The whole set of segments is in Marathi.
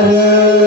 Hare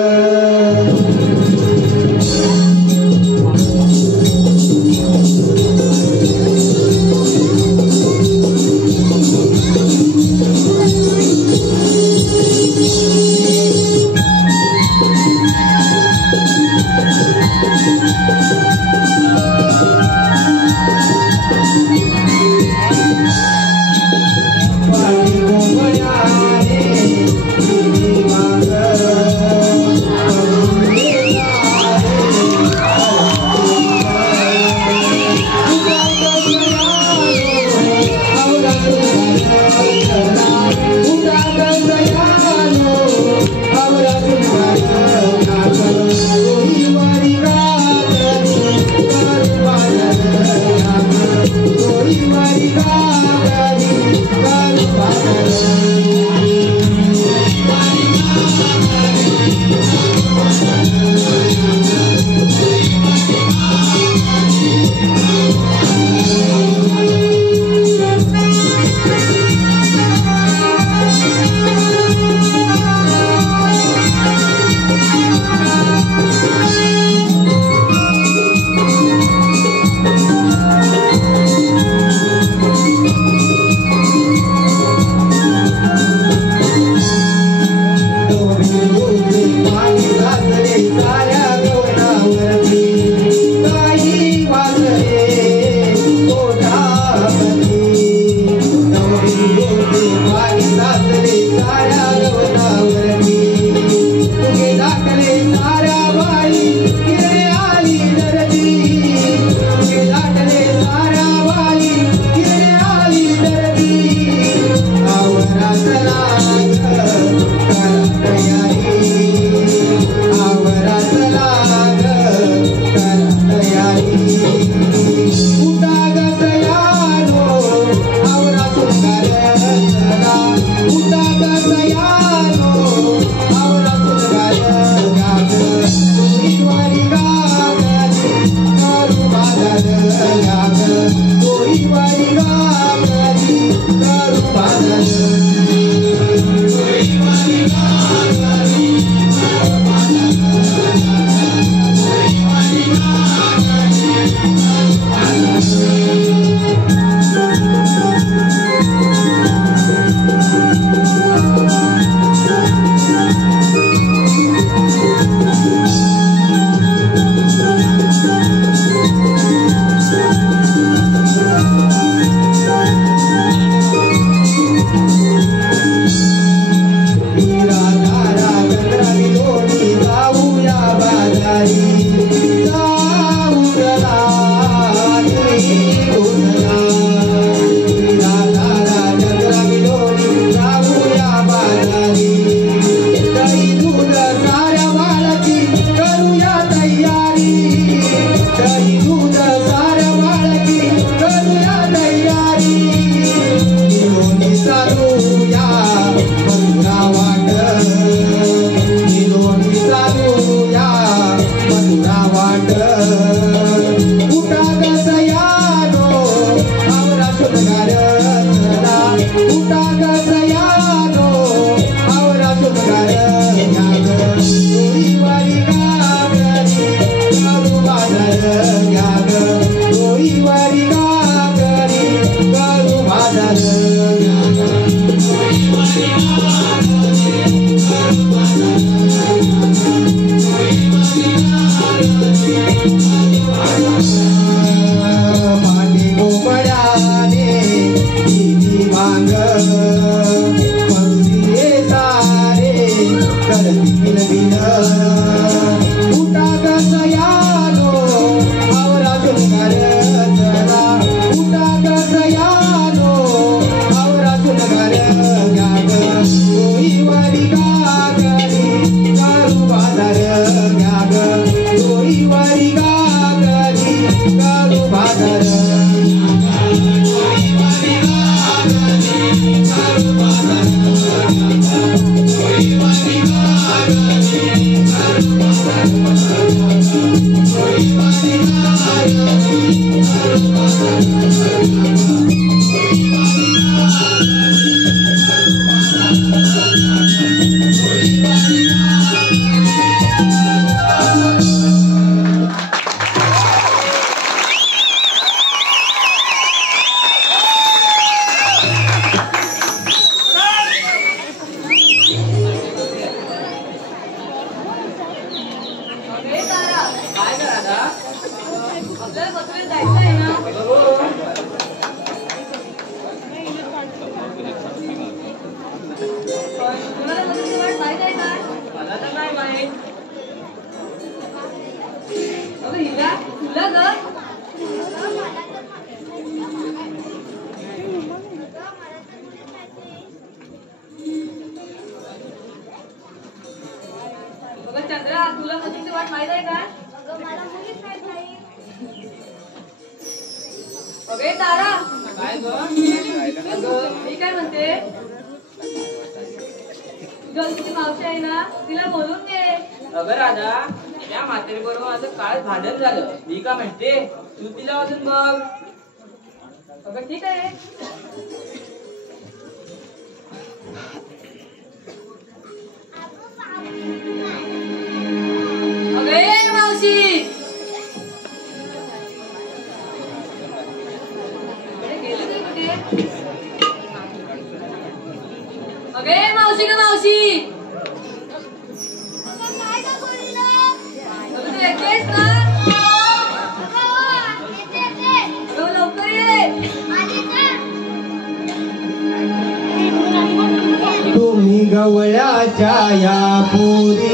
गवळ्याच्या या पुरी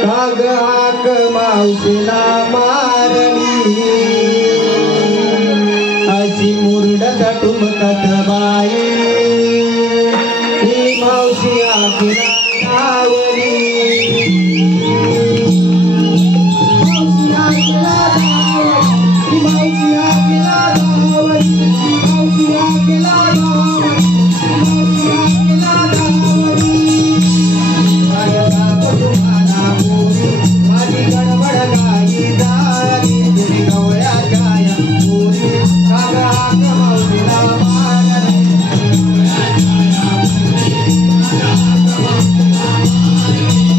काग हाक मावशीला मारली अशी मुरडत ठुमकत बाई ही मावशी आखिला गावली मावशी आखिला गावली मावशी आखिला गावली मावशी आखिला Bye.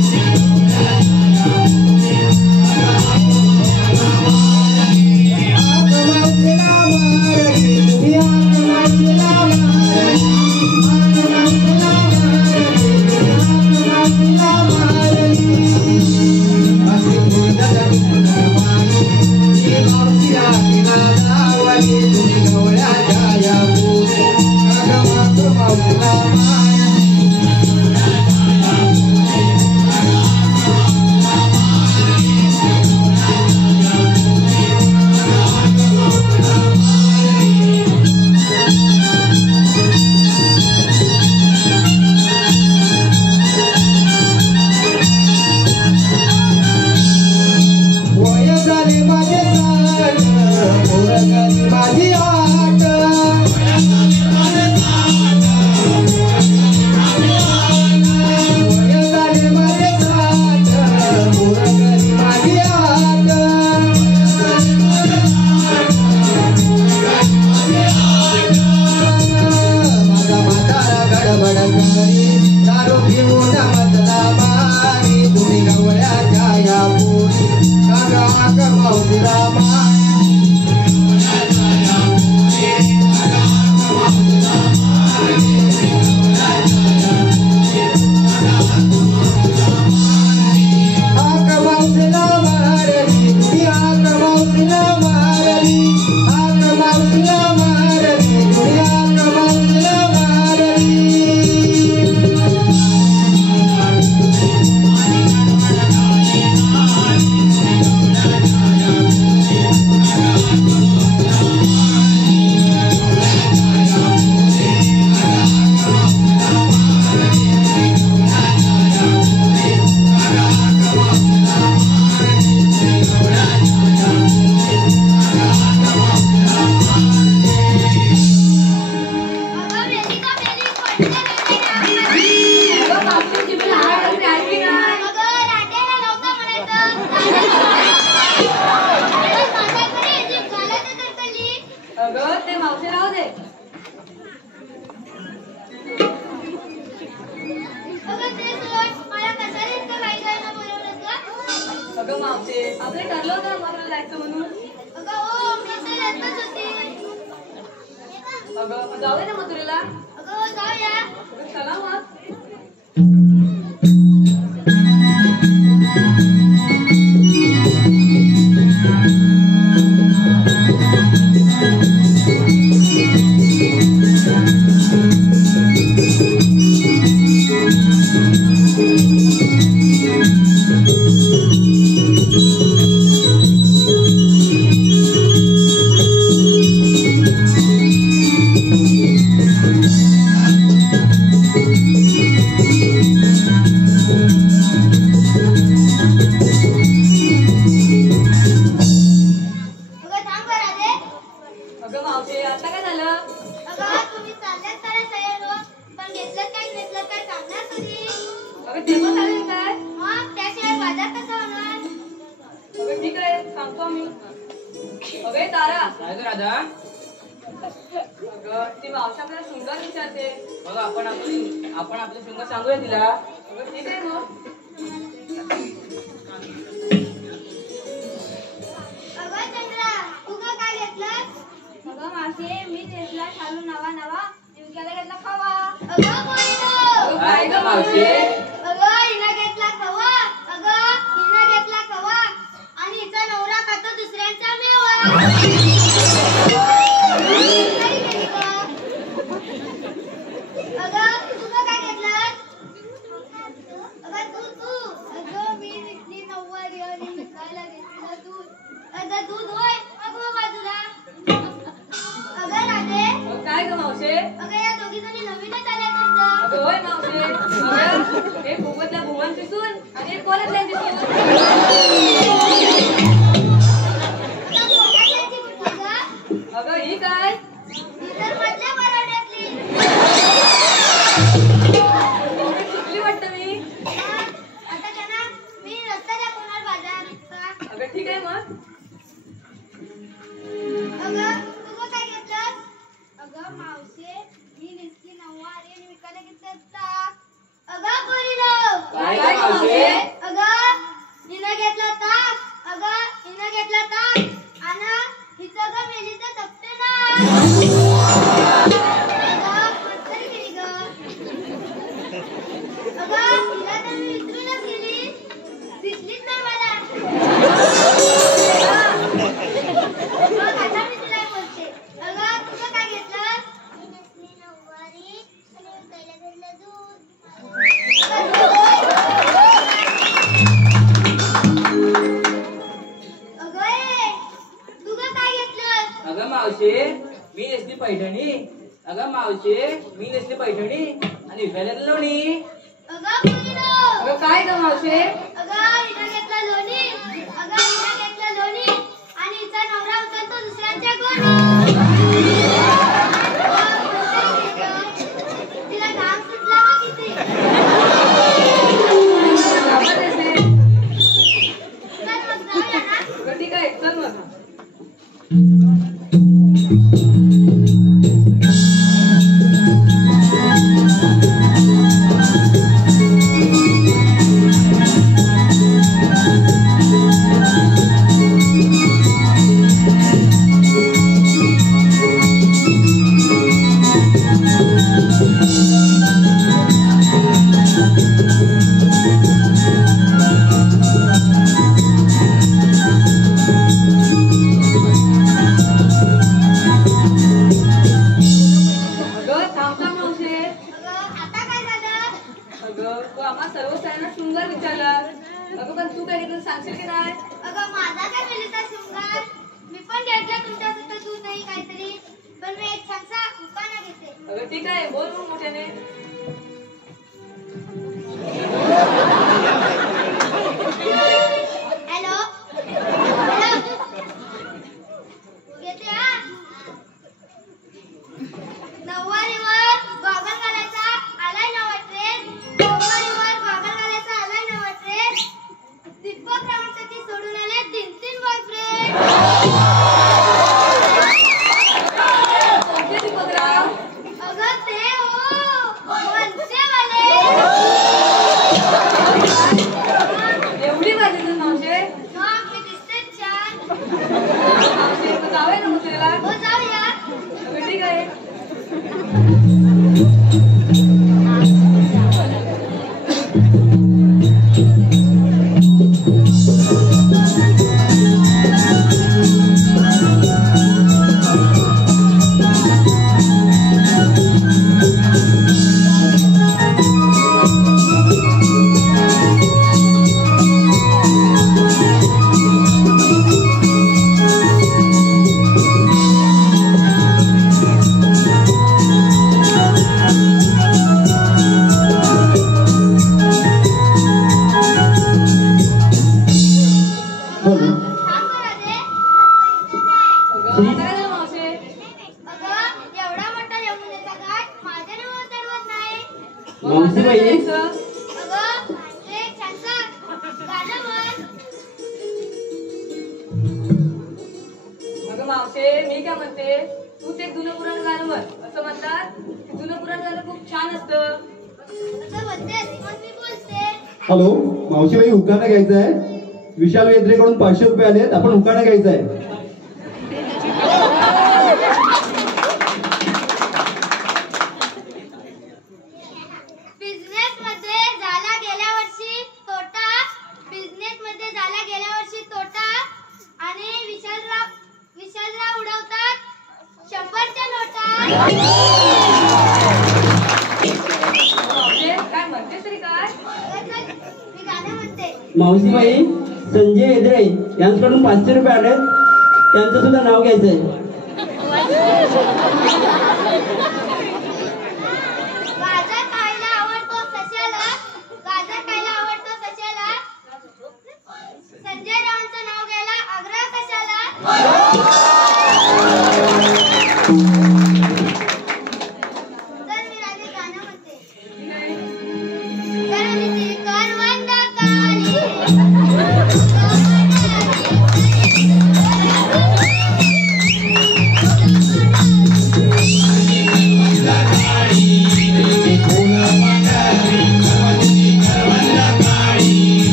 अगं मावशे, आपलं ठरलं होतं मला जायचं म्हणून. अगं हो, मी तर येतच होती. अगं जाऊया ना मथुरेला. अगं हो, जाऊया. चला मग. आपण आपलं शंका सांगूया तिला. ठीक आहे मग. अगं चंद्रा, तू काय घेतलंस? अगं मासे, मी घेतला शालू नवा जिंक्याला घेतला खवा. अगं बोललो. काय ग मावशे? अगं हिला घेतला खवा. अगं हिला घेतला खवा आणि हिचा नवरा खातो दुसऱ्यांचा मेवा. Oh मावशे मी काय म्हणते तू ते जुनं पुराण गाणं म्हण. असं म्हणतात की जुनं पुराण गाणं खूप छान असतं. असं म्हणतेस मग मी बोलते. हॅलो मावशीबाई, हुकाना घ्यायचा आहे. विशाल वेद्रेकडून 500 रुपये आलेत. आपण हुकाना घ्यायचा आहे. बिझनेस मध्ये झाला गेल्या वर्षी तोटा. बिझनेस मध्ये झाला गेल्या वर्षी तोटा आणि विशालराव उडवतात 100च्या नोटा. मावशे काय म्हणतेस तरी काय? मी गाणं म्हणते. मावशीबाई, संजय हेदरे यांच्याकडून 500 रुपये आलेत. त्यांचं सुद्धा नाव घ्यायचंय. गाजर खायला आवडतो सशाला. गाजर खायला आवडतो सशाला. संजय रावांचं नाव घ्यायला आग्रह कशाला. तर मी राजे गाणं म्हणते. करवीची करवंद काळी.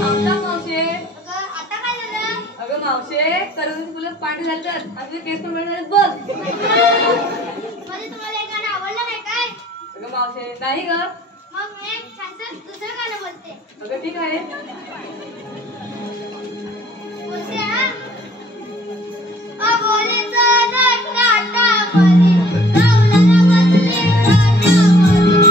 थांबता मावशे. आता काय झालं. अगं मावशे करवंदीची फुलं पांढरी झाली तर आपले केस पण वेळ बघ. म्हणजे तुम्हाला हे गाणं आवडलं नाही काय. अगं मावशे नाही ग. मग मी एक छानसं दुसरं गाणं बोलते. अगं ठीक आहे. बोलते हा. अबोलीचं नट नाटामध्ये गवळण बसली काठामध्ये.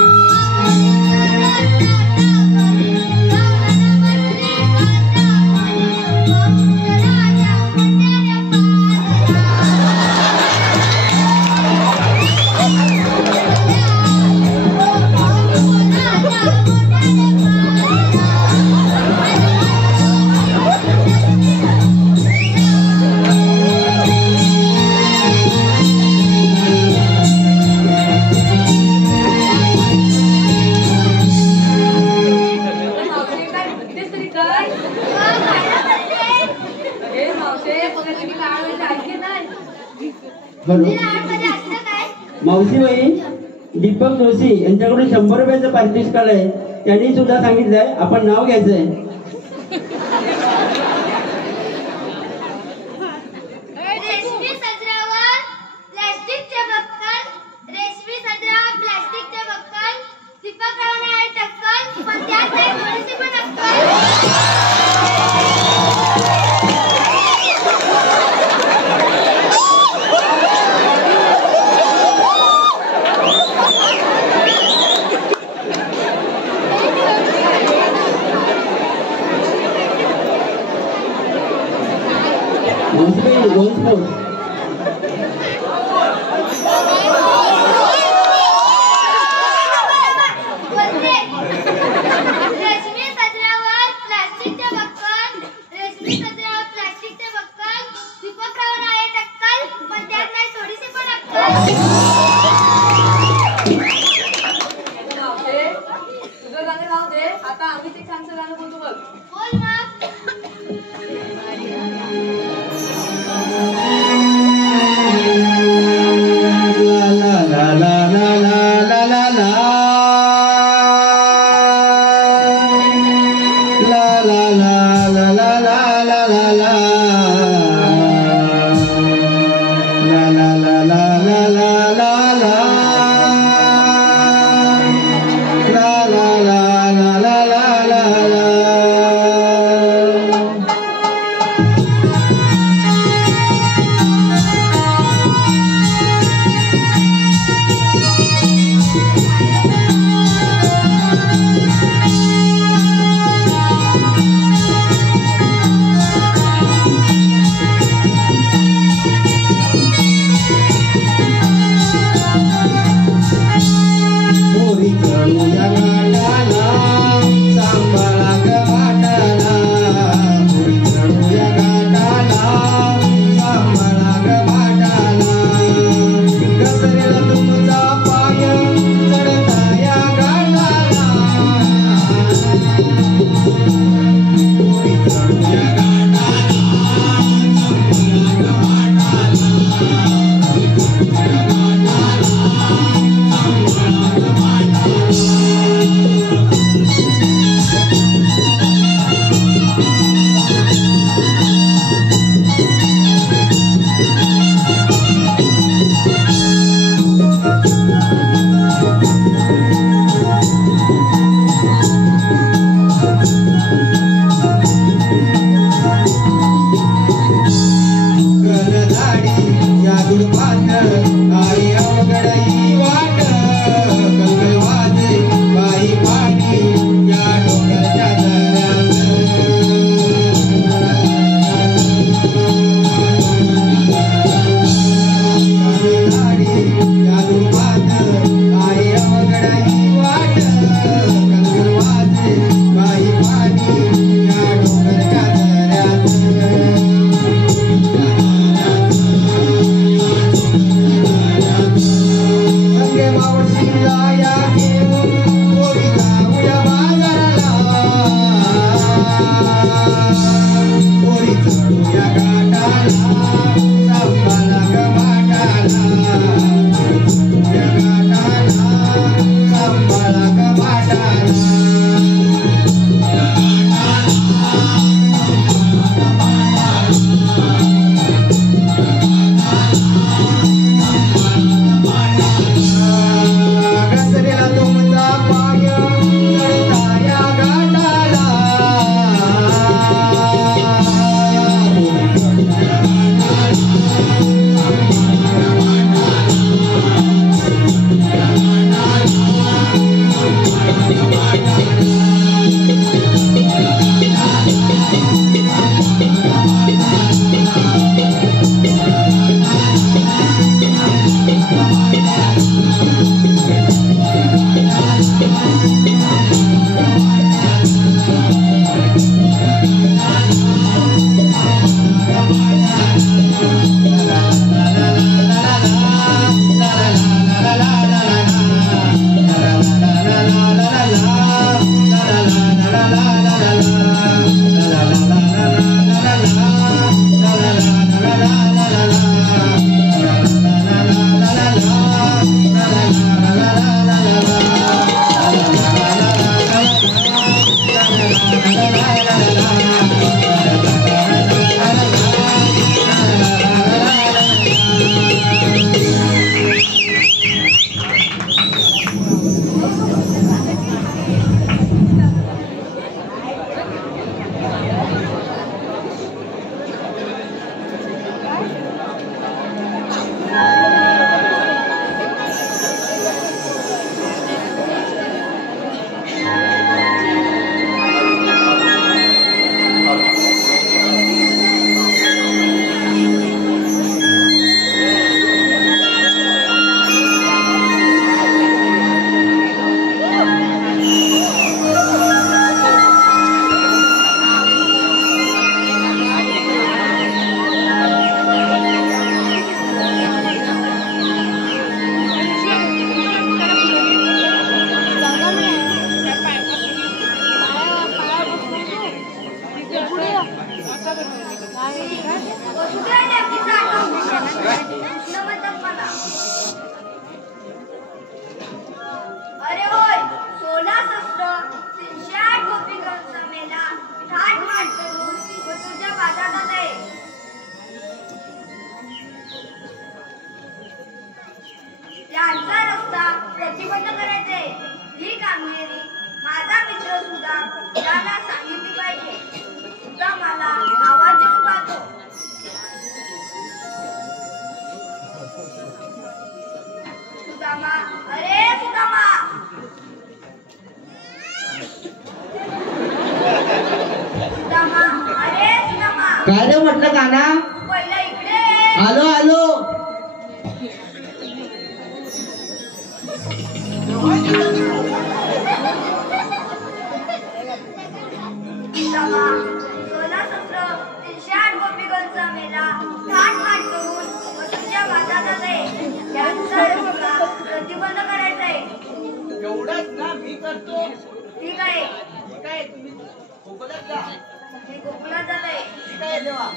मावशे काय म्हणतेस तरी काय? अगे मावशे बघायला की काय वेळ ऐकते नाही. हॅलो आतमध्ये असलं काय. मावशीबाई, दीपक जोशी यांच्याकडून 100 रुपयाचं पारितोषिक आलंय. त्यांनी सुद्धा सांगितलंय आपण नाव घ्यायचंय. रेशमी सदरावर प्लास्टिकचे बक्कल. रेशमी सदरावर प्लास्टिकचे बक्कल. दीपकरावांना आहे टक्कल पण त्यात नाही थोडीशी पण अक्कल. मावशीबाई, once more. बोलते. रेशमी सदरावर प्लास्टिकचे बक्कल. रेशमी सदरावर प्लास्टिकचे बक्कल. दीपकरावांना आहे टक्कल पण त्यात नाही थोडीशी पण अक्कल. अगं मावशे तुझं गाणं राहू दे. आता आम्ही ते छानसं गाणं बोलतो बघ. बोल मग. मोरी चढूया घाटाला, सांभाळा ग बंद करायचे ही कामगिरी माझा मित्र सुद्धा त्याला सांगितली पाहिजे. सुद्धा मला आवाज देऊन पाहतो. सुदामा, अरे सुदामा. सुदामा, अरे सुदामा. काय रे म्हटलं काना? पहिला इकडे ये. आलो आलो. सुदामा, 16 गोपीगणचा मेला थाट करून तुझ्या वादात आलंय. त्यानुसार तुला प्रतिबंध करायचंय. एवढंच ना मी करतो. ठीक आहे. काय तुम्ही गोकुळात जा. मी गोकुळात झालंय. ठीक आहे देवा.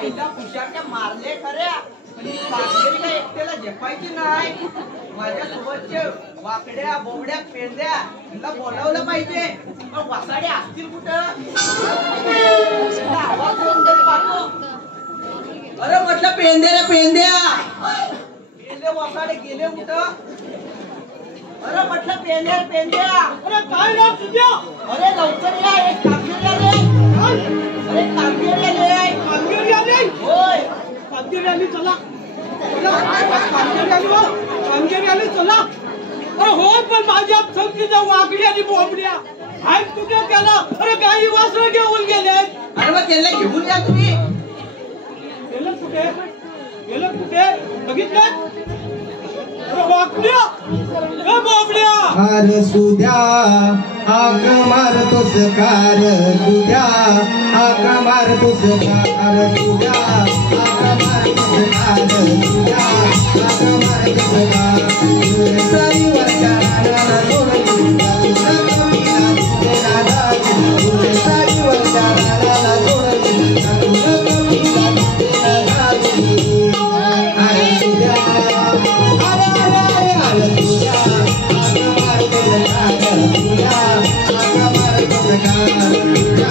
त्या पुशाच्या मारले खऱ्या पण ही कामगिरी काय एकट्याला झेपायची नाही. माझ्या सोबतचे वाकड्या बोबड्या पेंड्या यांना बोलावलं पाहिजे. पण वासाडे असतील कुठं? त्यांना आवाज देऊन तरी पाहतो. अरे म्हटलं पेंद्या रे पेंद्या. पेंदे वासाडे गेले कुठं? अरे म्हटलं पेंद्या रे पेंद्या. अरे काय नाव तुझं? अरे लवकर या एक कामगिरी आले. अरे कामगिरी आले. कामगिरी आले? होय कामगिरी आली. चला कामगिरी आली. कामगिरी आली चला. अरे हो पण माझ्या समजीच्या वाकडी आणि बोबड्या आहेत कुठे त्याला? अरे काही वासरं घेऊन गेले. अरे मग त्याला घेऊन या तुम्ही. गेलं कुठे? गेलं कुठे? बघितलं? अरे वाकड्या बोबड्या. अरे सुद्या हाक मारतोस कार. सुद्या हाक मारतोस कार. सुद्या हाक मारतोस कार. सुद्या हाक मारतोस कार. सारी वरच्या रानाला सोडून तुझा कमीला दिसेना दागी. सारी वरच्या रानाला सोडून तुझा कमीला दिसेना दागी. अरे सुद्या अरे अरे अरे अरे सुद्या हाक मारतोस कार. सुद्या हाक मारतोस कार. सुद्या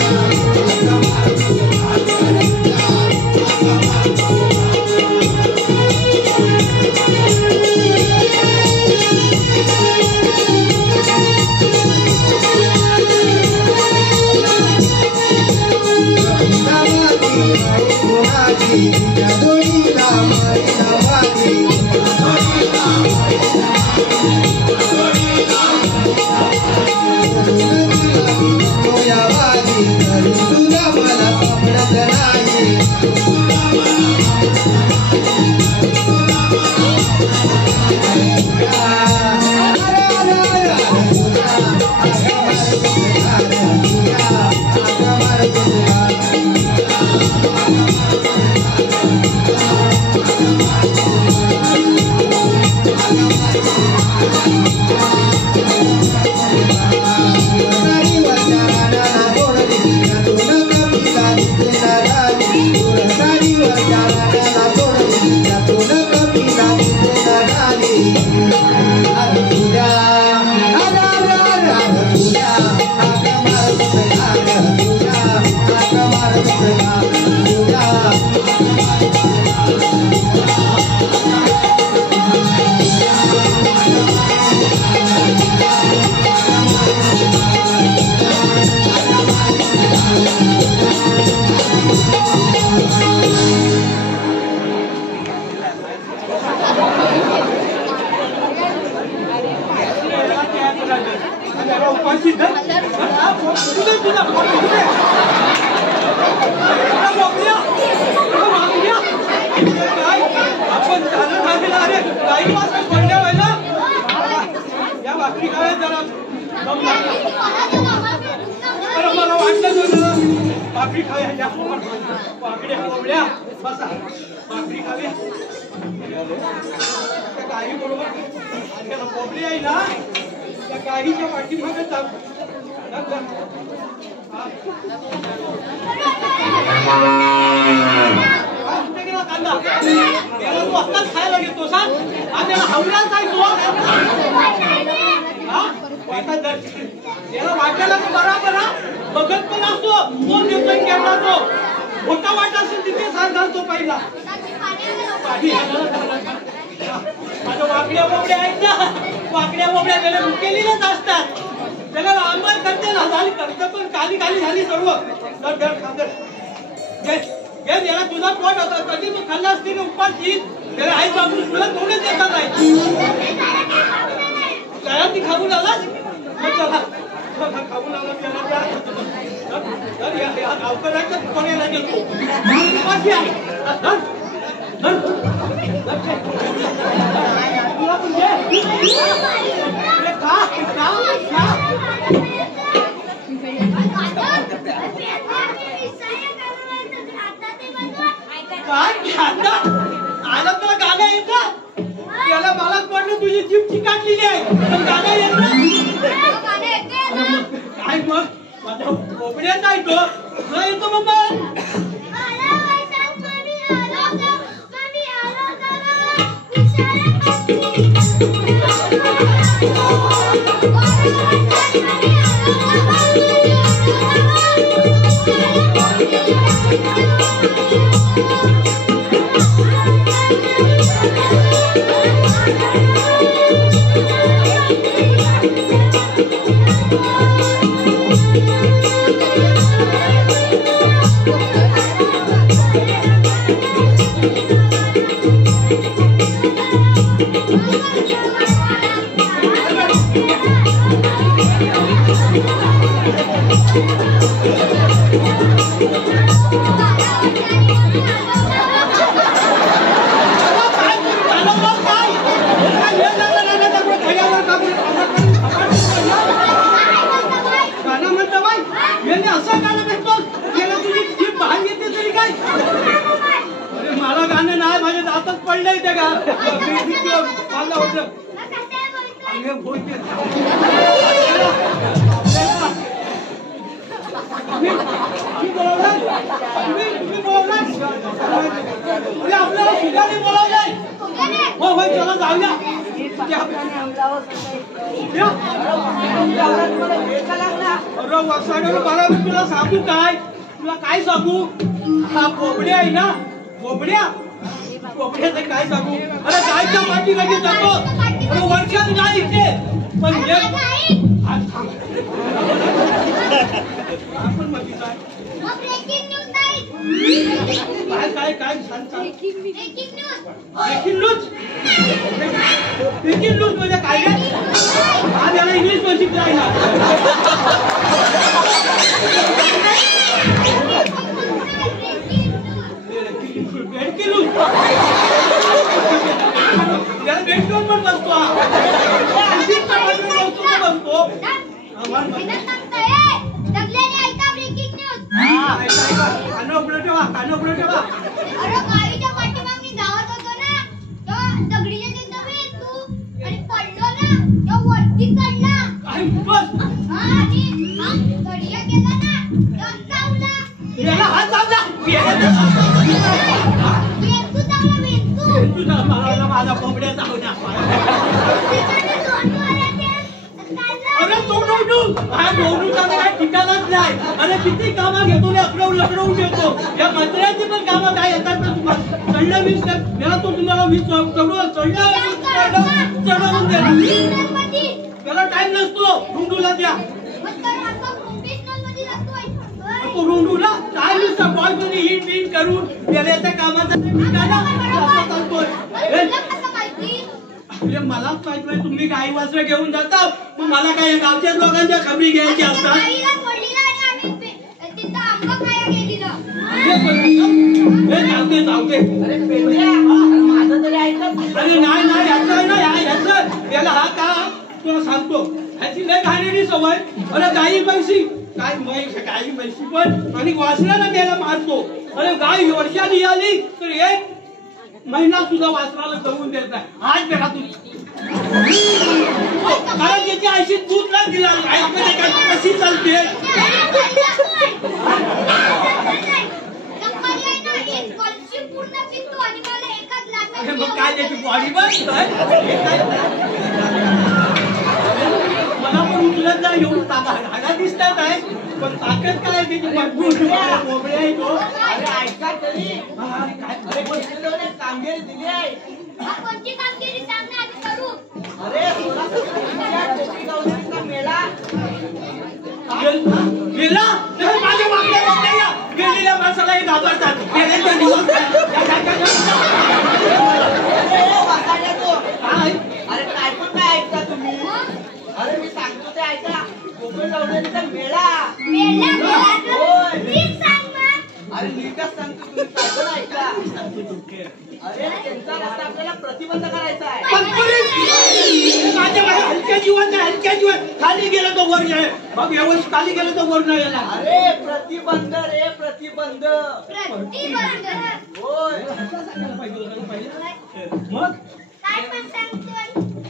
हाक मारतोस भाकरी खाऊया या भाकरी बोबड्या बसा भाकरी खाऊया त्या गाई बरोबर बोबडी आहे ना त्या गाईच्या पाठीमागे त्याला तू आत्ताच खायला घेतो सांग आणि त्याला हवल्याला सांगतो त्याला वाटायला बरोबर बघत पण असतो कोण देतोय केवढा तो मोठा वाट असेल तिथे सांग घालतो पहिला पाणी माझ्या वाकड्या बोबड्या आहेत ना वाकड्या बोबड्या त्याला केलेल्याच असतात त्याला अंमल करते ना झाली करते पण खाली खाली झाली सर्व याला तुझा पोट होता कधी तू खाल्ला असते ना उपास येईल त्याला आई बाबू तुला कोणच येतात नाही त्याला ती खाऊन आलास चला खाऊन आला त्याला या गावकऱ्याच्या कोणाला गेलो तुला पण काय आला तुला गाणं येतं त्याला मला पडलं तुझी जीपची काढलेली आहे पण गाणं येतं काय मग माझ्या कोपड्यात आहे तो तुला येतो मग मला गाणं नाही माझ्या दातच पडलंय ते का होत आपल्याला सुखाने बोलावलंय हो होय चला जाऊया मला तुला सांगू काय तुला काय सांगू हा बोबड्या आहे ना बोबड्या बोबड्याचं काय सांगू अरे गायच्या पाठी कधी जातो अरे वर्षात गाय इथे पण काय काय ब्रेकिंग न्यूज म्हणजे काय आज याला इंग्लिश मध्ये शिकलाय ना त्याला बेडकॉन पण बसतो कान उघडं ठेवा अरे गाईच्या पाठीमागे जावत होतो ना तो दगडीच्या तिथं तू आणि पडलो ना तो वरती चढला बस आणि गडिया केला ना तो चावला याला हात चावला वेंतू चावला वेंतू मला माझा बोबड्या चावला अरे दोनूचा काय ठिकाणच नाही अरे किती कामं घेतो लकडवून देतो या मंत्र्याची पण कामं काय येतात ना तुम्हाला चढलं वीस याला तो तुम्हाला वीस चढवून देणार त्याला टाइम नसतो रुंडूला द्या रुंडूला काय नुसतं बॉल मध्ये हिट बीट करून त्याला त्या कामाचा मलाच माहित नाही तुम्ही गाई वासरं घेऊन जाता मग मला काय गावच्याच लोकांच्या खबरी घ्यायची असतात अरे नाही याचं आहे ना याचं याला हा का तुला सांगतो ह्याची लय घाणेरडी सवय अरे गाई म्हैशी गाई म्हैशी पण आणि वासराला त्याला मारतो अरे गाय वर्षाने आली तर एक महिना सुद्धा वासराला जमून देत नाही आज बेटा तू कारण त्याची आयशी दूध नाही दिला कशी चालते मग काय त्याची बॉडी बस मला पण उचलत जा एवढं हाडा दिसतात आहे पण ताकद काय त्याची मजबूत बोबडे आहे तो. अरे ऐका तरी. काय अरे बसलेले कामगिरी दिली आहे. कोणती कामगिरी सांग ना आम्ही करू. अरे थोडासा टोपी गवळणीचा मेळा. गेला माझ्या मागल्या बघल्या गेलेल्या माणसालाही घाबरतात. गेल्याच्या दिवस अरे काय पण काय ऐकता तुम्ही. अरे मी सांगतो ते ऐका. टोपी गवळणीचा मेळा. होय. अरे नीटच सांगतो तुम्ही काय पण ऐका. अरे त्यांचा रस्ता आपल्याला प्रतिबंध करायचा आहे. माझ्या हलक्या जीवन खाली गेलं तो वर गेलं. मग व्यवस्थित खाली गेलं तो वर नाही गेला. अरे प्रतिबंध रे प्रतिबंध. होय. मग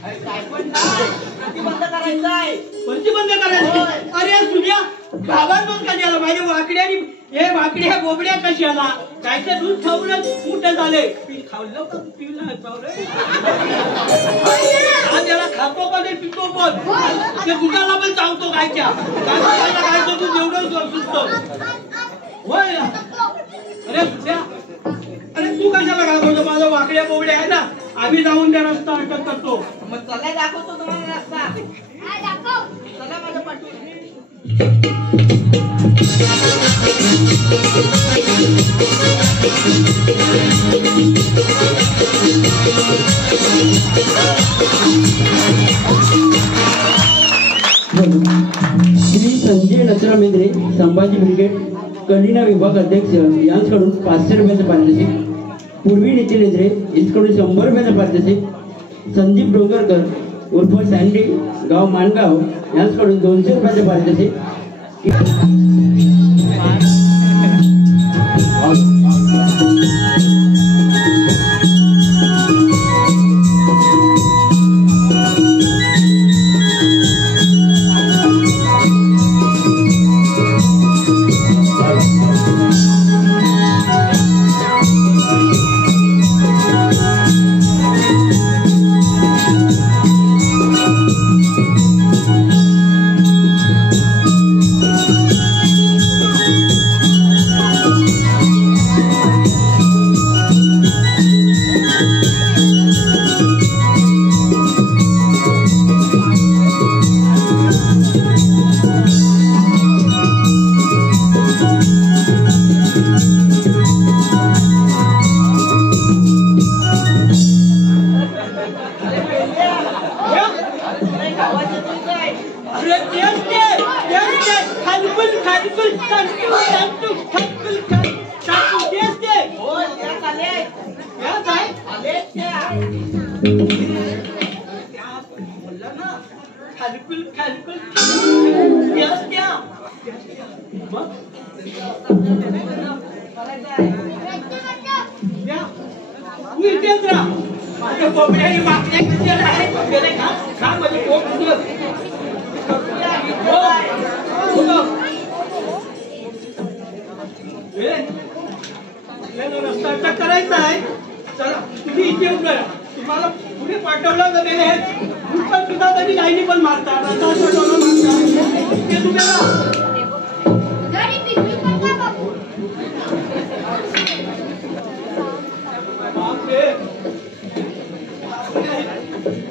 अरे काय पण नाही. प्रतिबंध करायचा आहे. प्रतिबंध करायचं. अरे सुद्या घाबरतोच का त्याला. माझ्या वाकड्यानी हे वाकड्या बोबड्या कशी आला. कायचं दूध खाऊनच मोठे झाले. खाल्लं का पिवलं त्याला खातो पण पितो पण ते दुधाला पण चावतो गायच्या. गायचं दूध एवढं सुचतो. होय अरे सुद्या अरे तू कशाला घाबरतो. माझा वाकड्या बोबड्या आहे ना. आम्ही जाऊन त्या रस्ता अटक करतो. मग चला दाखवतो तुम्हाला रस्ता. चला माझ्या पाठवून. श्री संजय नसरा मेंद्रे संभाजी ब्रिगेड कलिना विभाग अध्यक्ष यांच्याकडून 500 रुपयाचं पारितोषिक. पूर्वी नितीन नेत्रे यांच्याकडून 100 रुपयाचं पारितोषिक. संदीप डोंगरकर उर्फ सँडी गाव माणगाव यांच्याकडून 200 रुपयाचं पारितोषिक. रस्ता करायचा आहे. चला तुम्ही इथे उभं राहा. तुम्हाला पुढे पाठवलं तर ते पण सुद्धा तरी लाईनी पण मारतात. ते तुम्हाला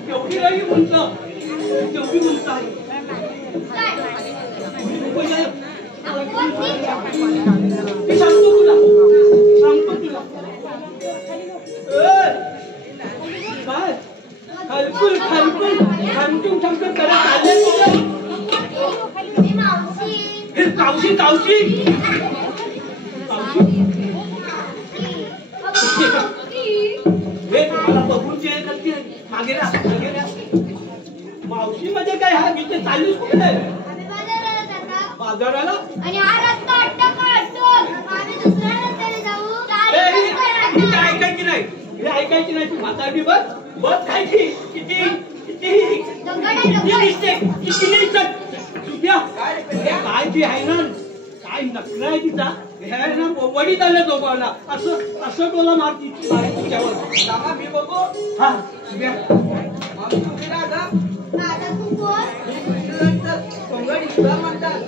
केवढी राही उंच केवढी उंच आहे. मी सांगतो तुला काय खालपूल खालपूल खामटूम छमटूम करत चालले तुझे. कावशी कावशी हे मला बघून जे करते मागे मावशी मध्ये काय हा गीते चालूच कुठे बाजाराला. आणि हा रस्ता अड्डा काढतो. आम्ही दुसऱ्या रस्त्याने जाऊ. ऐकायची नाही ऐकायची नाही. तू म्हातारी बस बस खायची किती किती दिसते किती काय ती आहे ना. काय नखरा आहे तिचा. हे ना वडीत आलं दोघांना असं असं टोला मारती तिच्यावर. मी बघू. हा तुम्ही राजा दादा तू कोण? म्हणतात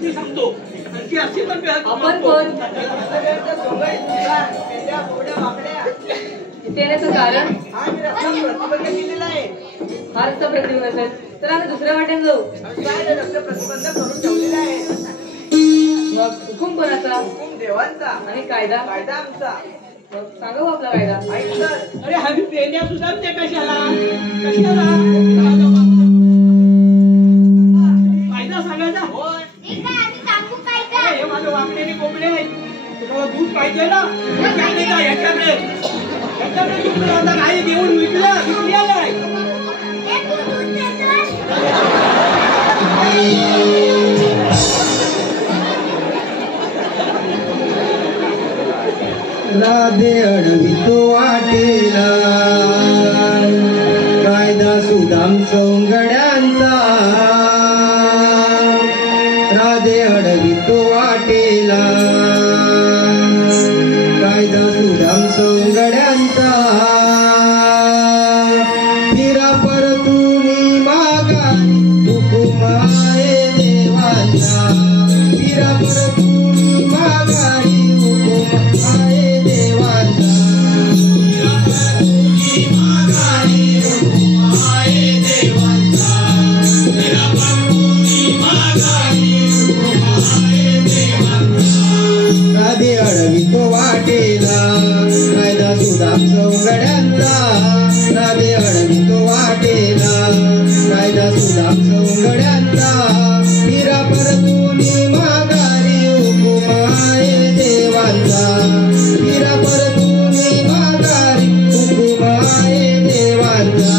ती सांगतो आणि ती अशी पण आपण कोण पेंड्या बोबड्या वाकड्या इथे येण्याचं कारण हा मी रस्ता प्रतिबंध केलेला आहे. हा रस्ता प्रतिबंध असेल तर आम्ही दुसऱ्या वाटेने जाऊ. काय रस्ते प्रतिबंध करून ठेवलेला आहे. मग हुकूम कोणाचा हुकूम देवांचा आणि कायदा कायदा आमचा. मग सांगा हो आपला कायदा. ऐक तर अरे हवी पेंड्या सुद्धा ते कशाला कशाला फायदा सांगायचा होय. ठीक आहे आम्ही सांगू कायदा. हे माझे वाकडेने कोंबडे तुम्हाला दूध पाहिजे ना याच्याकडे तुम्ही आता काही देऊन विकलेला आहे. हे तू दूध देतोस? राधे अडवितो वाटेला कायदा सुदाम सौंगड्यांचा राधे अडवितो वाटेला कायदा सुदाम सौंगड्यांचा फिरा परतुनी मागारी हुकुम आहे देवांचा फिरा परतुनी मागारी हुकुम आहे देवांचा राधे अडवितो वाटेला कायदा सुदाम सौंगड्यांचा राधे अडवितो वाटेला कायदा सुदाम सौंगड्यांचा फिरा परतुनी माघारी हुकुम आहे देवांचा फिरा परतुनी माघारी हुकुम आहे देवांचा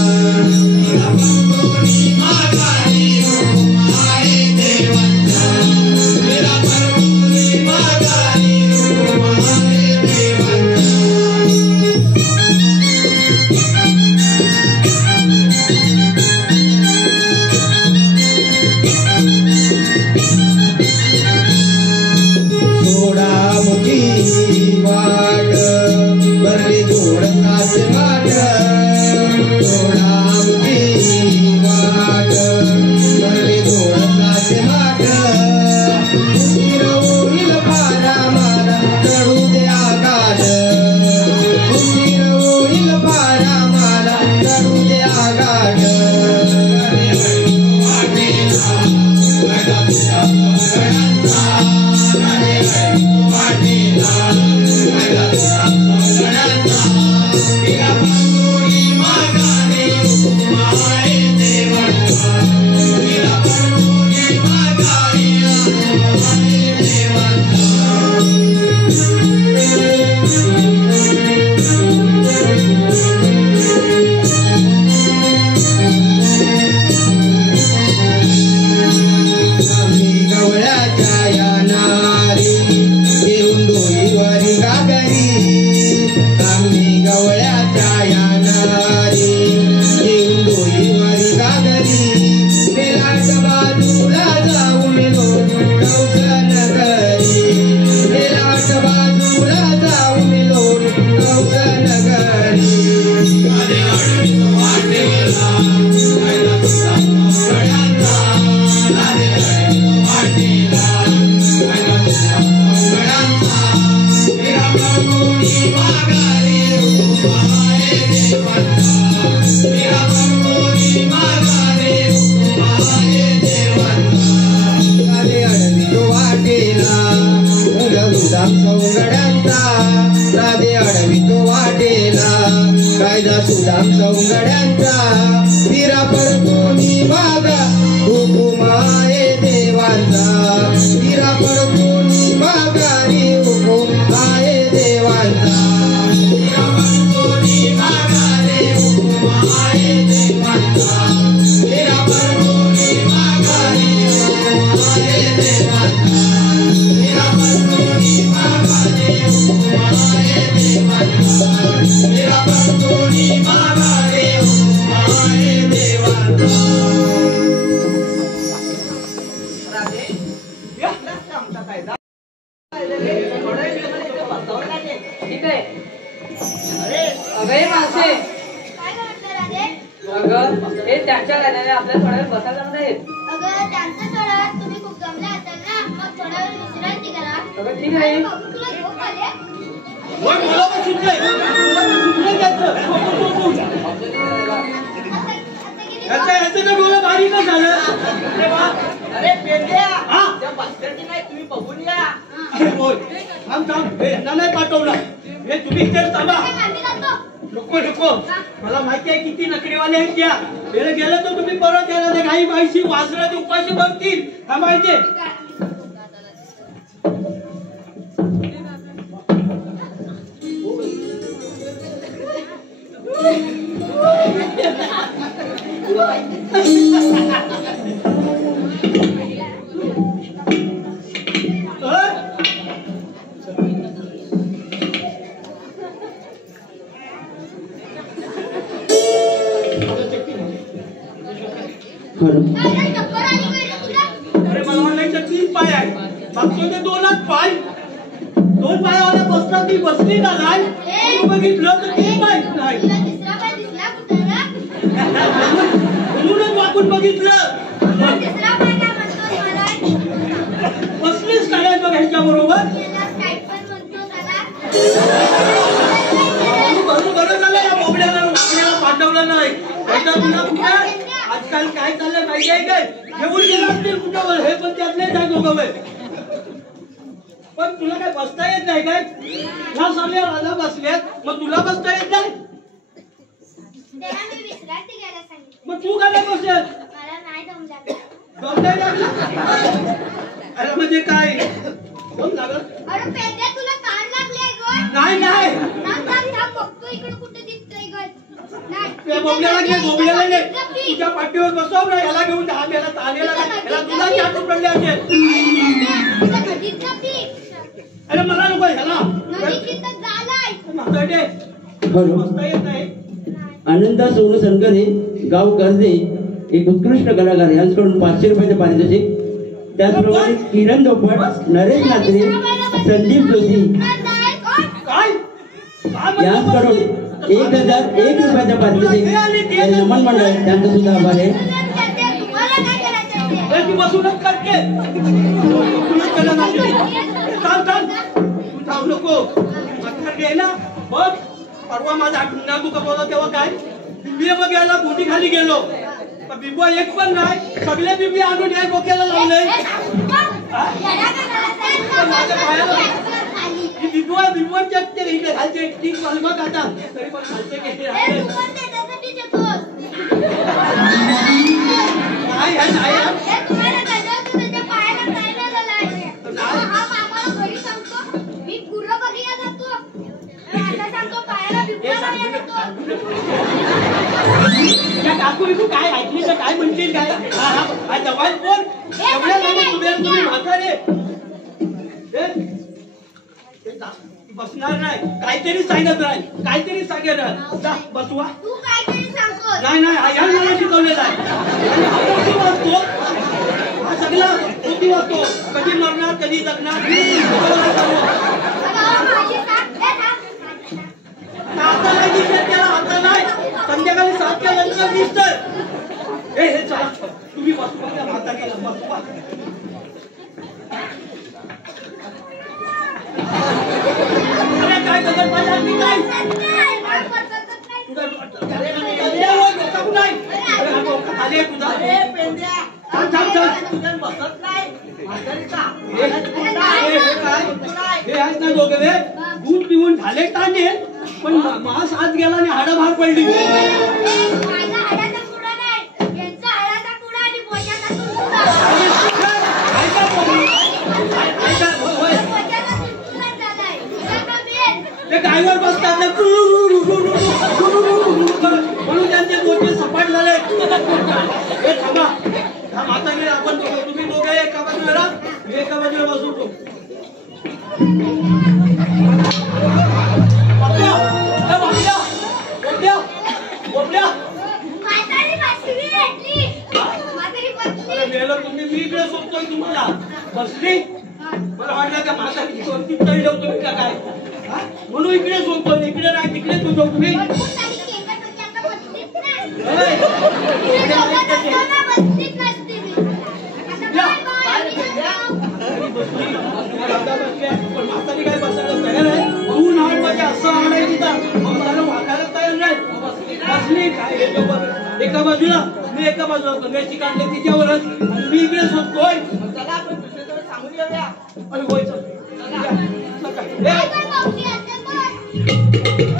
सोडामुखी वाट भरली जोडताच माठ सोडामुखी वाट भरली जोडताच माठ उशीर होईल फारा मला चढू द्या गाठ उशीर होईल फारा मला चढू द्या गाठ आम्ही गवळ्याच्या या नारी घेऊन डोईवारी गागरी आम्ही गवळ्याच्या या नारी घेऊन डोईवारी गागरी मेलाट बाजूला जाऊ मिलो कौसन करी मेलाट बाजूला जाऊ मिलो कौसन करी राधे अडवितो वाटेला उदाम सौंगड्यांचा राधे अडवितो वाटेला कायदा सुदाम सौंगड्यांचा फिरा परतुनी मागा हुकुम आहे देवांचा फिरा परतुनी माघारी हुकुम आहे देवांचा राधे यातलाच आमचा कायदा. थोड्या वेळाने इथे बसावं लागेल. ठीक आहे. अरे अगं माणसे काय म्हटलं राधे? अगं हे त्यांच्या गाण्याने आपल्याला थोड्या वेळ बसायला जमत आहेत. अगं त्यांचं सोडा तुम्ही खूप जमले असाल ना. ठीक आहे बाबू, तुला झोप आली? होय, मला पण सुचलंय. मला पण सुचलंय त्याचं. झोपून. याचं का डोळं भारी का झालं? अरे वा. अरे पेंड्या हा? त्या बसल्याची नाही तुम्ही बघून या. अरे होय. थांब. हे यांना नाही पाठवलं. हे तुम्ही इथेच थांबा. आम्ही जातो. नको. मला माहिती आहे किती नकरीवाले आहेत त्या. गेलं तर तुम्ही परत यायला ते काही माहिती वासराची उपाशी बघतील. हा माहितीये. अरे चक्कर आली का रे तुला? अरे मला वाटलं 3 पाय आहे. मागतो ते 2च पाय. 2 पायावाला बसला ती बसली का नाही? तू बघितलं तर 3 पाय नाही. तुला तिसरा पाय दिसला कुठं ना? म्हणूनच वाकून बघितलं. तिसरा पाय काय म्हणतो मला? बसलीच काय बघ ह्याच्या बरोबर. याला स्काईप पण म्हणतो त्याला. बरं झालं या बोबड्याला आपल्याला पाठवलं नाही. त्याच्या तुला कुठे आजकाल काय चाललंय माहिती आहे काय? घेऊन गेला असतील कुठं हे पण त्यातले काय दोघं पण तुला काय बसता येत नाही काय? ह्या सगळ्या राजा बसल्यात मग तुला बसता येत नाही? त्याला मी विश्रांती घ्यायला सांगितलं. मग तू काय नाही बसत? मला नाही जमलं. जमताय लागलं? अरे म्हणजे काय जम लागल? अरे पेंड्या तुला कान लागले गं? नाही थांब बघतो इकडे कुठे दिसतंय गं. नाही. त्या बोबड्याला घे तुझ्या पाठीवर बसव ना. याला घेऊन याला तानेला याला तुला चाटून पडले असेल. तुला कधीच नव्हती. अरे मला नको ह्याला नदी तिथं झालाय. बसता येत नाही. आनंदा सोनू सनकरे गाव कर्जे एक उत्कृष्ट कलाकार यांच्याकडून 500 रुपयाचे पारितोषिक. त्याचप्रमाणे किरण दोपट, नरेश नात्रे, संदीप जोशी काय यांच्याकडून 1001 रुपयाचे पारितोषिक. नमन मंडळ त्यांचा सुद्धा आभार आहे. तुम्हाला काय करायचं ते? ती बसूनच करते. तू थांब नको. ना बघ परवा माझा आठवणा तू कपवला तेव्हा काय बिबी बघायला गोटी खाली गेलो. बिबुआ एक पण नाही. सगळे बिबी आणून या डोक्याला लावले. बिबुआच्या इकडे खालचे टीक मग आता तरी पण खालचे घेते काकू बिकू काय ऐकली तर काय म्हणतील काय जवान कोण तुम्ही म्हातारे बसणार नाही. काहीतरी सांगत राह. बसवा. नाही ह्या मला शिकवलेला आहे. वाचतो हा सगळा किती वाचतो. कधी मरणार कधी जगणार. आता नाही दिसत त्याला. आता नाही. संध्याकाळी 7च्या नंतर दिसत. हे चला तुम्ही बसवा. म्हातारीला बसवा. अरे काय बघत माझ्या मी काय खाली तुझा बसत नाही. हे आहेत ना दोघे दूध पिऊन झाले तांडे पण मांस आत गेला आणि हाडं भार पडली. ते गायवर बसतात म्हणून त्यांचे डोके सपाट झाले. हे थांबा आता आपण तुम्ही दोघे एका बाजूला एका बाजूला बसवतो. तुम्ही मी इकडे सोडतोय तुम्हाला बसली. मला वाटलं का म्हातारी चढ तुम्ही का काय म्हणून इकडे सोडतो. इकडे नाही तिकडे तुझो तुम्ही. बाजूला मी एका बाजूला कन्याची काढले तिच्यावरच आणि मी इकडेच होतोय. चला आपण दुसरीकडे सांगून येऊया. अरे होय चल. काय पण मावशी असेल पण.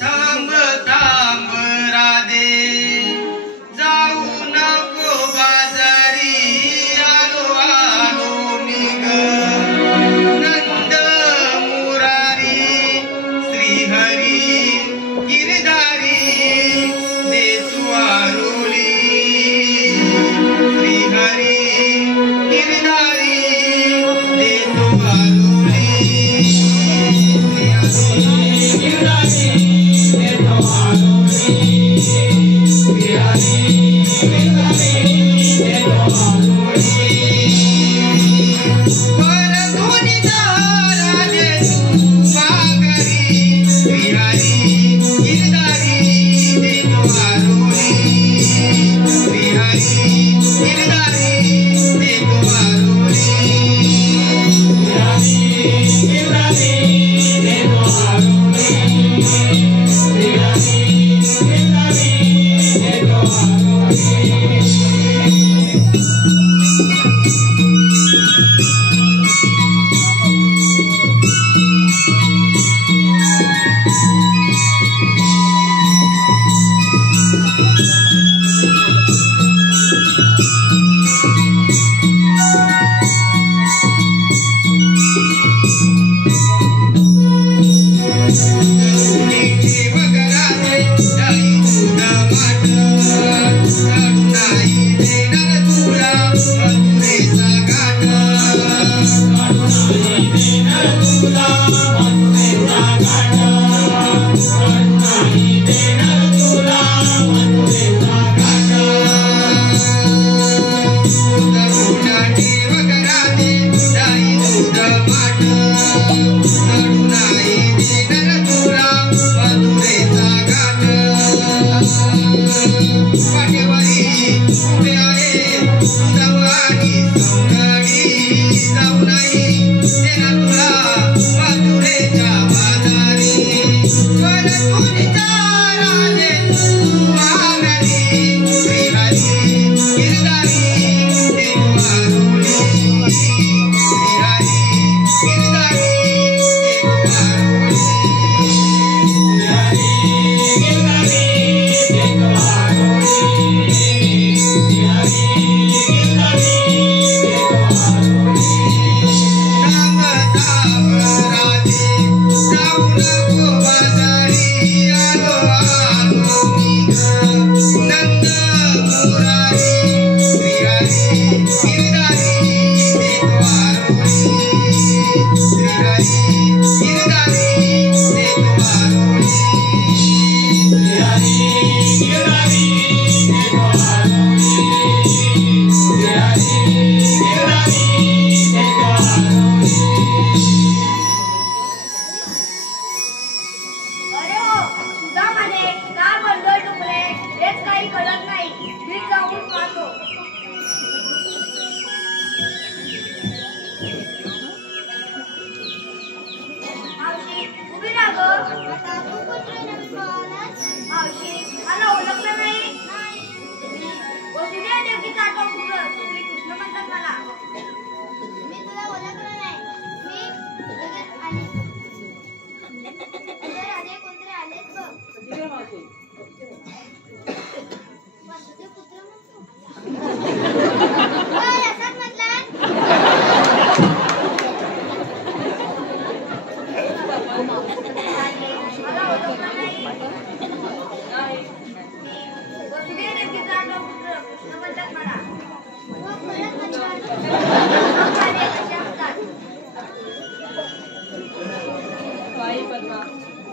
थांब थांब राधे जाऊ नको बाजारी आलो आलो मी ग नंद मुरारी श्रीहरी गिरधारी दे तू आरुली श्रीहरी गिरधारी दे तू आरुली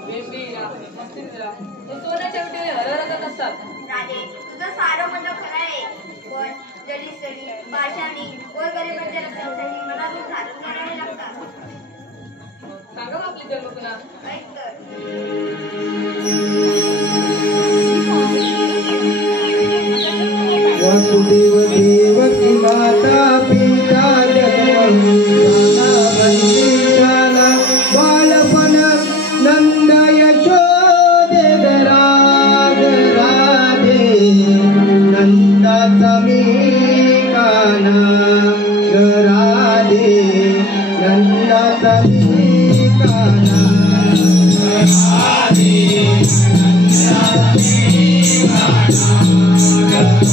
वेंबीला, मस्तीला, ते सोन्याच्या विटेने हरहरतच असतात. राधे तुझं सारं म्हणणं खरं आहे, पण जडी सडी भाषानी गोरगरिबांच्या रक्षणासाठी मनातून झाडून काढावे लागतात. सांगा मग आपली जन्मकुना. ऐक तर. वासुदेव देवकी माता पिता जगवंताला वंदिताला बालपण नंद यशोदे राग राधे नंदाचा मी काना राधे नंदाचा मी काना राधे नंदाचा मी काना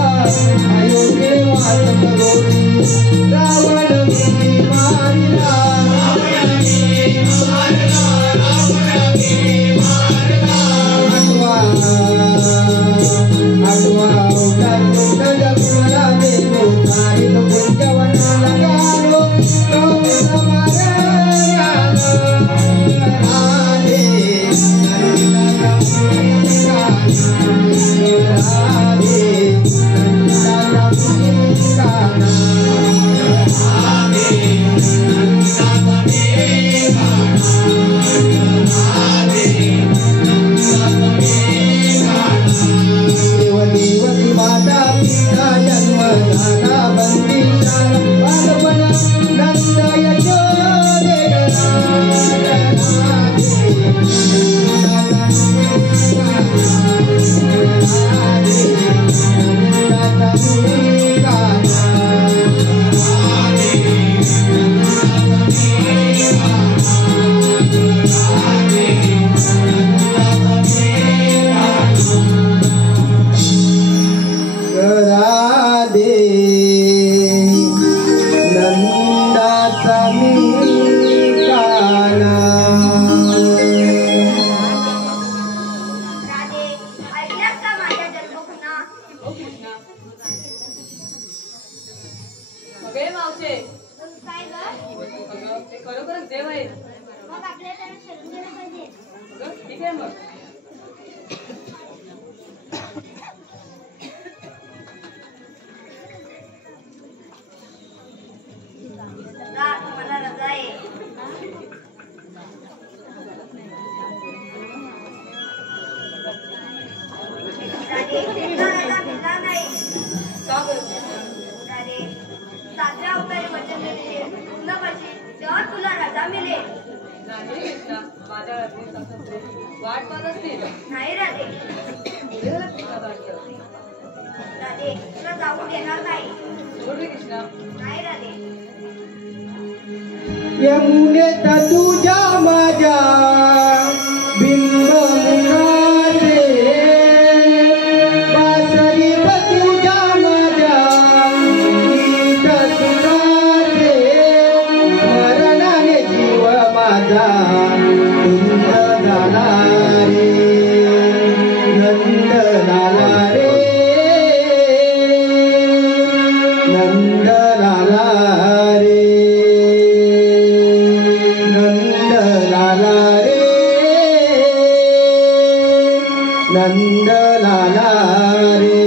मारला अयोध्ये वास करोनी रावण मी मारला आठवा अवतार कृष्ण जगला देव तारीख गुंजवनाला गालो कंस मारला राधे देवदेवती माता पिता जन्म झाला बंदीशान बालपण नंद यशोदे राधे नंदाचा मी काना राधे ऐकल्यास का माझ्या जन्मखुणा ओ कृष्णा अगे मावशे काय ग अगं ते खरोखरच देव आहे मग आपल्याला त्याला शरण गेलं पाहिजे अगं ठीक आहे मग जा तुम्हाला रजा आहे राधे तुला रजा मिळणार नाही का बरं कृष्णा? राधे 7व्या अवतारी वचन दिले पूर्ण पाहिजे तेव्हा तुला रजा मिळेल नाही कृष्णा माझ्या रत्नी सासरे वाट पाहत असतील नाही राधे पुढे झालं कृष्णा वाटतं राधे तुला जाऊ देणार नाही सोड रे कृष्णा नाही राधे यमुनेत तुझ्या माझ्या बिंब मुखाचे बासरीत तुझ्या माझ्या गीत सुखाचे मरणाने जीव माझा धुंद झाला रे नंद झाला रे नंद झाला रे नंद लाला रे नंद लाला रे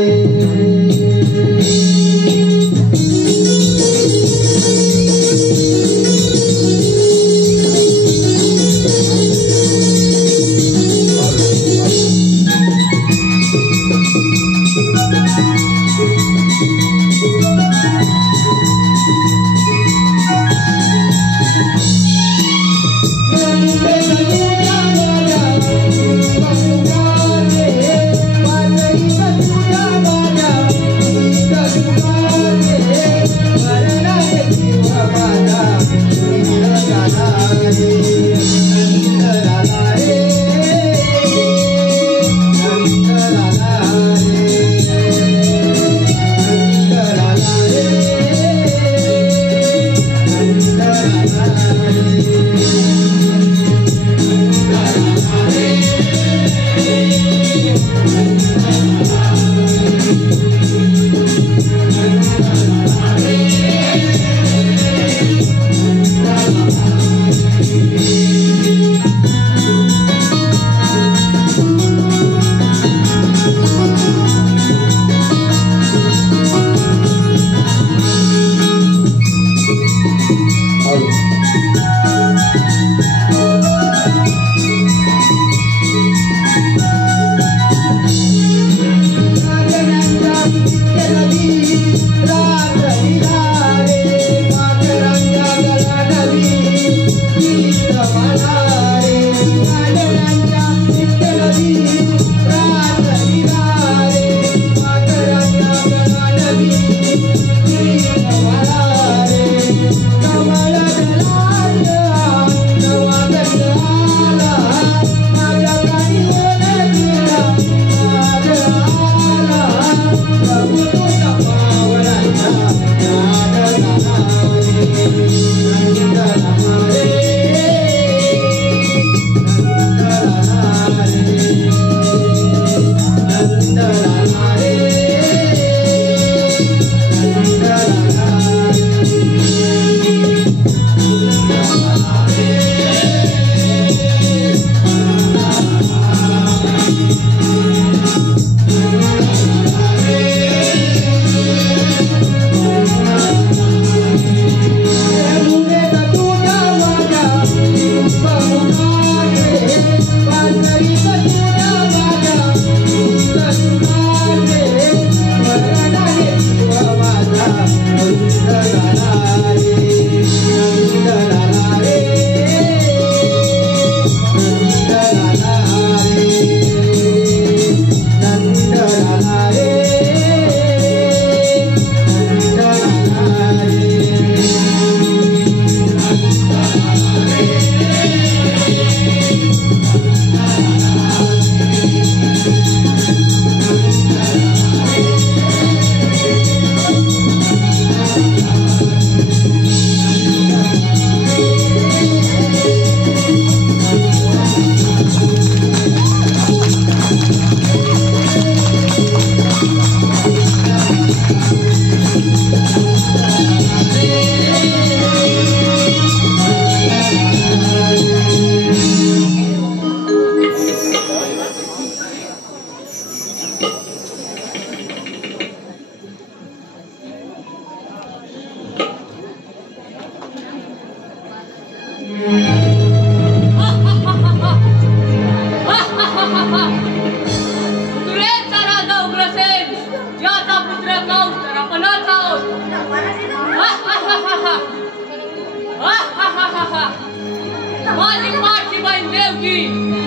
माझी पाठची बहीण देवकी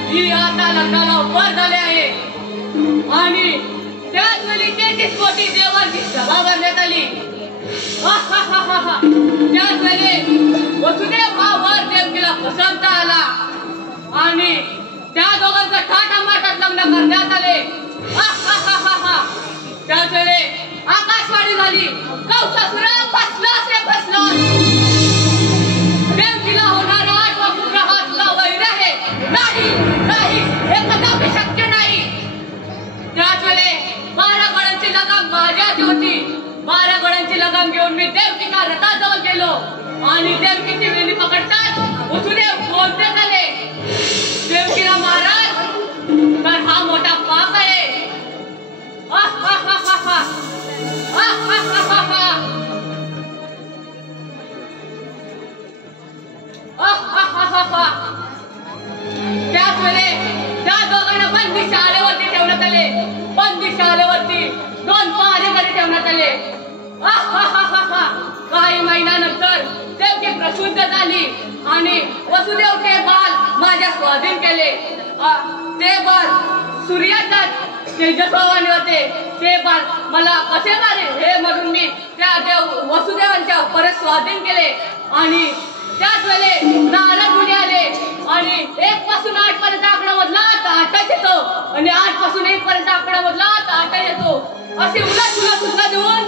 ही आता लग्नाला वर झाले आहे आणि त्याच वेळी 33 कोटी देवांची सभा भरण्यात आली. त्याच वेळी वसुदेव हा वर देवकीला पसंत आला आणि त्या दोघांचं थाटामाटात लग्न करण्यात आले. त्याच वेळी आकाशवाणी झाली. कौशासुर फसलास रे फसलास. देवकीला होणारा 8वा पुत्र हा तुझा वैर आहे. नाही नाही हे कदापि शक्य नाही. त्याच वेळी 12 गड्यांची लगाम माझ्याची होती. 12 गड्यांची लगाम घेऊन मी देवकीच्या रथाजवळ गेलो आणि देवकीची वेणी पकडताच वसुदेव कोणते झाले. देवकीला महाराज तर हा मोठा पाप आहे. त्याच वेळी त्या दोघांना बंदी शाळेवरती ठेवण्यात आले. बंदी शाळेवरती 2 पहारेकरी ठेवण्यात आले. काही महिन्यानंतर देवकी प्रसूत झाली आणि वसुदेव ते बाल माझ्या स्वाधीन केले. ते बाल सूर्याच्या तेजस्वाने होते. ते बाल मला कसे मारेल हे म्हणून मी त्या वसुदेवांच्या परत स्वाधीन केले आणि त्याच वेळी नारद मुनी आले आणि 1 पासून 8 पर्यंत आकडा मधला 8 येतो आणि 8 पासून 1 पर्यंत आकडा मधला 8 येतो असे उलट सुद्धा देऊन